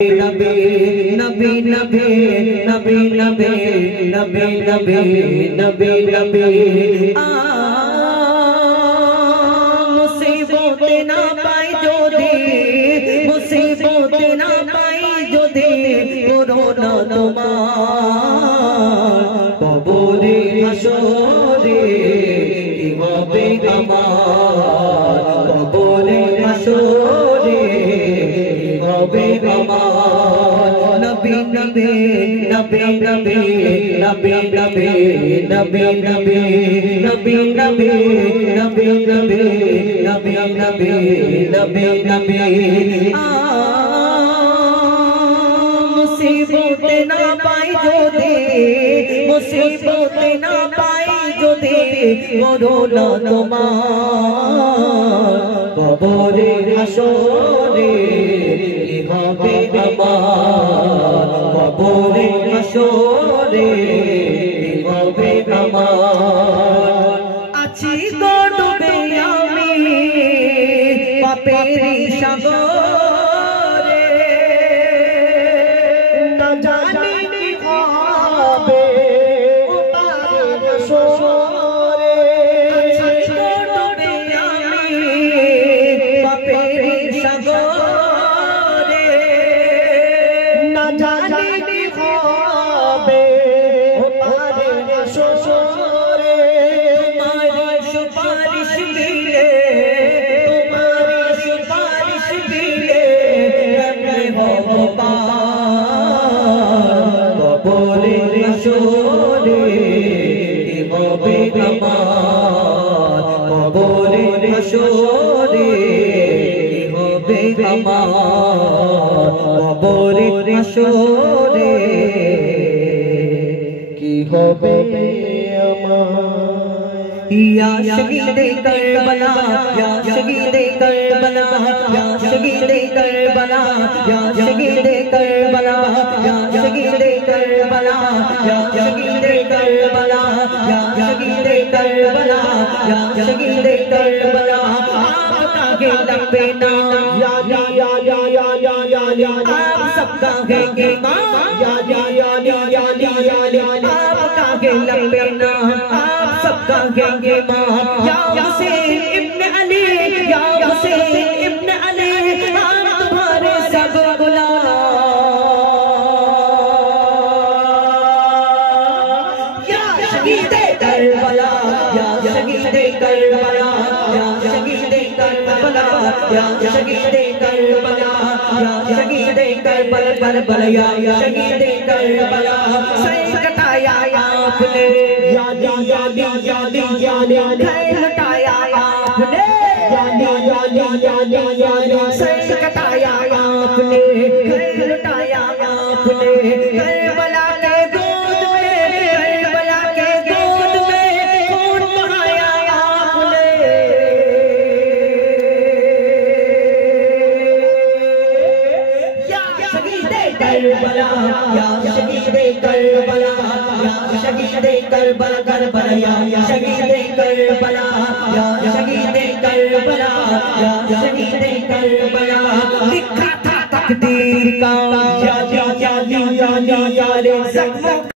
नबी नबी नबी नबी नबी नबी नबी नबी नबी मुसीबत ना पाई जो दे मुसीबत ना पाई जो दे कोरोना तुम्हार कबरे हाशरे इमामे अमार कबरे हाशरे इमामे अमार नबी नबी नबी नबी नबी नबी नबी नबी नबी नबी नबी नबी नबी नबी नबी नबी मुसीबत ना पाई जो दे मुसीबत ना पाई जो दे कोरोना तुम्हार कबरे हाशरे इमामे अमार कबरे हाशरे इमामे अमार आछि गो डुबे आमी पापेरी सागरे ना जाने की হবে উতারে হাশরে আছি গো ডুবে আমি পাপেরি সাগরে না জানি কি হবে উতারে হাশরে তোমার সুপারিশ দিলে তোমার সুপারিশ দিলে কেমনে হব পার কবরে হাশরে ইমামে আমার কবরে হাশরে ইমামে আমার কবরে হাশরে কি হবে আমার या शहीदे करबला या शहीदे करबला या शहीदे करबला या शहीदे करबला या शहीदे करबला या शहीदे करबला या शहीदे करबला या शहीदे करबला आपका है लंबे नाम या आप सबका है इमाम या आपका है लंबे नाम आप सबका है इमाम या हुसैन इब्न अली या हुसैन इब्न अली हम तुम्हारे सब गुलाम या शहीदे करबला या शहीदे करबला या शहीदे करबला या शहीदे करबला या शहीदे करबला या शहीदे करबला सर कटाया आपने घर लुटाया आपने सर कटाया आपने घर लुटाया आपने करबला के गोद में करबला के गोद में खून बहाया आपने या शहीदे करबला या शहीदे करबला या शहीदे करबला करबला या शहीदे करबला या शहीदे करबला या शहीदे करबला लिखा था तकदीर का या